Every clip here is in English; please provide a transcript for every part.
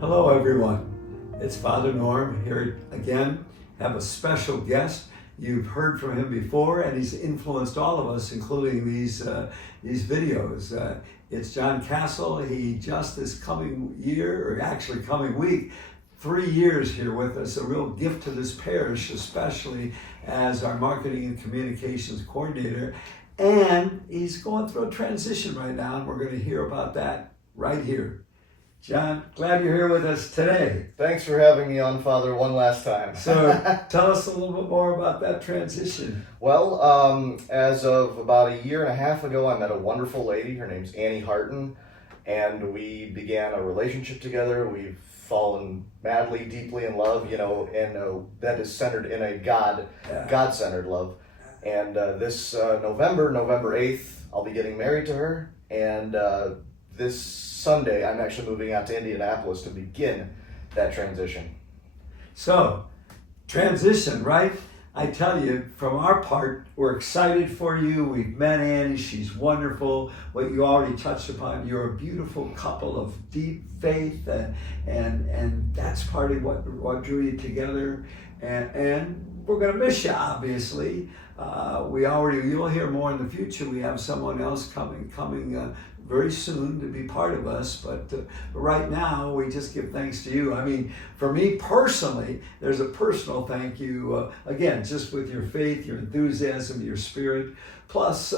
Hello everyone, it's Father Norm here again. Have a special guest. You've heard from him before and he's influenced all of us, including these videos. It's John Castle. He just this coming year, or actually coming week, 3 years here with us, a real gift to this parish, especially as our marketing and communications coordinator. And he's going through a transition right now, and we're going to hear about that right here. John, glad you're here with us today. Thanks for having me on, Father, one last time. So tell us a little bit more about that transition. Well, as of about a year and a half ago, I met a wonderful lady. Her name's Annie Harton, and we began a relationship together. We've fallen madly, deeply in love, and that is centered in a God-centered love. And this November 8th, I'll be getting married to her, and this Sunday, I'm actually moving out to Indianapolis to begin that transition. So, transition, right? I tell you, from our part, we're excited for you. We've met Annie. She's wonderful. What you already touched upon, you're a beautiful couple of deep faith, and that's part of what drew you together. And we're going to miss you, obviously. You'll hear more in the future. We have someone else coming very soon to be part of us, but right now we just give thanks to you. I mean, for me personally, there's a personal thank you, again, just with your faith, your enthusiasm, your spirit, plus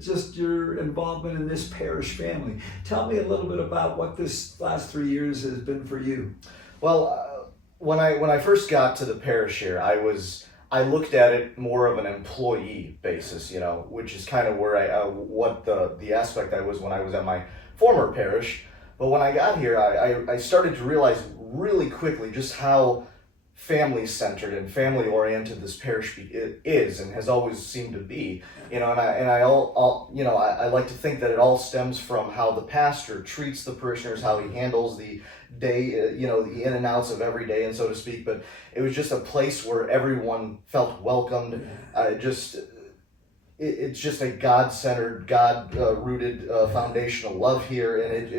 just your involvement in this parish family. Tell me a little bit about what this last 3 years has been for you. Well, when I first got to the parish here, I looked at it more of an employee basis, which is kind of where what the aspect I was when I was at my former parish. But when I got here, I started to realize really quickly just how family-centered and family-oriented this parish is and has always seemed to be. I like to think that it all stems from how the pastor treats the parishioners, how he handles the day, the in and outs of every day, and so to speak. But it was just a place where everyone felt welcomed. It's just a God-centered, God-rooted foundational love here, and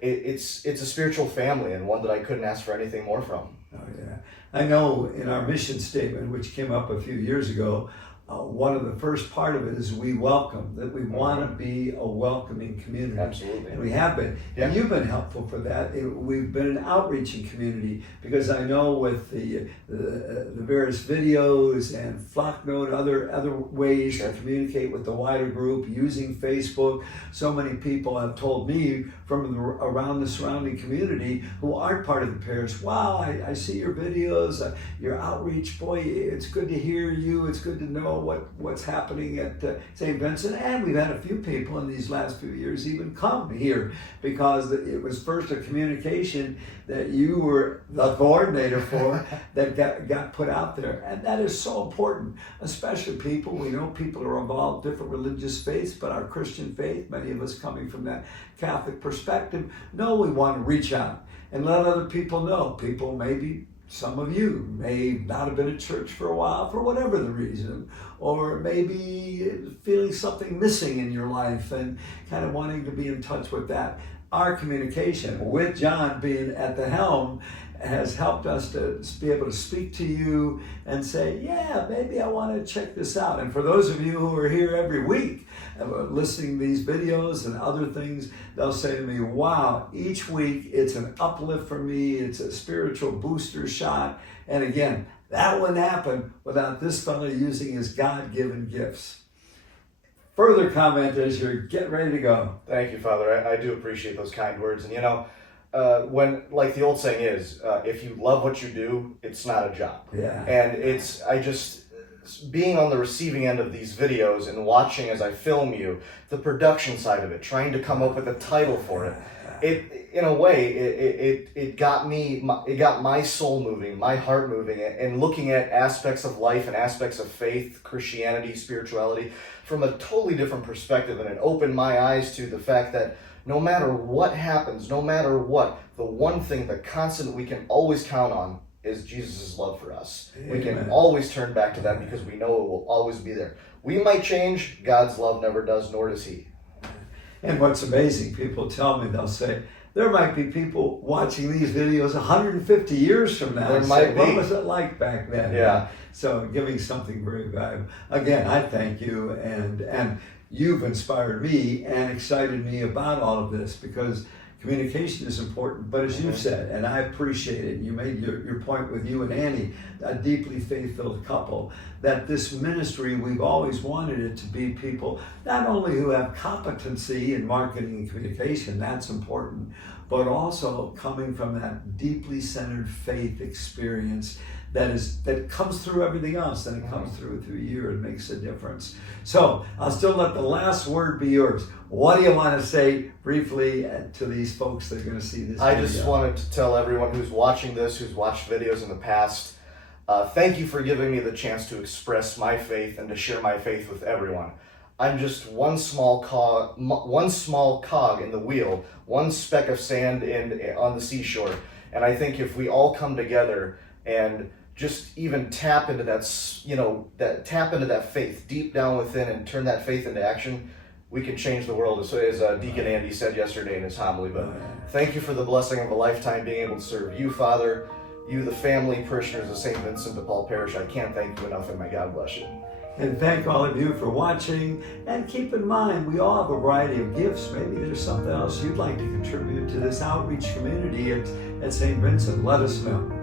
it's a spiritual family, and one that I couldn't ask for anything more from. Oh yeah, I know in our mission statement, which came up a few years ago, one of the first part of it is we welcome, that we want to be a welcoming community. Absolutely. And we have been. Yeah. And you've been helpful for that. We've been an outreaching community, because I know with the various videos and Flocknote, other ways Sure. to communicate with the wider group, using Facebook, so many people have told me from around the surrounding community who aren't part of the parish, wow, I see your videos, your outreach, boy, it's good to hear you, it's good to know what's happening at St. Vincent. And we've had a few people in these last few years even come here, because it was first a communication that you were the coordinator for that got put out there. And that is so important, especially we know people are involved in different religious faiths, but our Christian faith, many of us coming from that Catholic perspective, know we want to reach out and let other people know. People, maybe some of you may not have been at church for a while for whatever the reason, or maybe feeling something missing in your life and kind of wanting to be in touch with that. Our communication with John being at the helm has helped us to be able to speak to you and say, yeah, maybe I want to check this out. And for those of you who are here every week listening to these videos and other things, they'll say to me, wow, each week it's an uplift for me, it's a spiritual booster shot. And again, that wouldn't happen without this fellow using his God-given gifts. Further comment as you're getting ready to go. Thank you, Father. I do appreciate those kind words. And when, like the old saying is, if you love what you do, it's not a job. Yeah. And being on the receiving end of these videos and watching as I film you, the production side of it, trying to come up with a title for it, in a way, it got my soul moving, my heart moving, and looking at aspects of life and aspects of faith, Christianity, spirituality, from a totally different perspective. And it opened my eyes to the fact that no matter what happens, no matter what, the one thing, the constant we can always count on is Jesus' love for us. Amen. We can always turn back to that because we know it will always be there. We might change, God's love never does, nor does he. And what's amazing, people tell me, they'll say, there might be people watching these videos 150 years from now. There and might say, be. what was it like back then? Yeah. So giving something very valuable. Again, I thank you, and you've inspired me and excited me about all of this, because communication is important, but as you've said, and I appreciate it, you made your point with you and Annie, a deeply faith-filled couple, that this ministry, we've always wanted it to be people not only who have competency in marketing and communication, that's important, but also coming from that deeply centered faith experience that comes through everything else, and it comes through you and makes a difference. So I'll still let the last word be yours. What do you want to say briefly to these folks that are going to see this I video? just wanted to tell everyone who's watching this, who's watched videos in the past, thank you for giving me the chance to express my faith and to share my faith with everyone. I'm just one small cog in the wheel, one speck of sand on the seashore. And I think if we all come together and just even tap into that faith deep down within and turn that faith into action, we can change the world, as Deacon Andy said yesterday in his homily. But thank you for the blessing of a lifetime being able to serve you, Father, you, the family, parishioners of St. Vincent de Paul Parish. I can't thank you enough, and may God bless you. And thank all of you for watching. And keep in mind, we all have a variety of gifts. Maybe there's something else you'd like to contribute to this outreach community at St. Vincent. Let us know.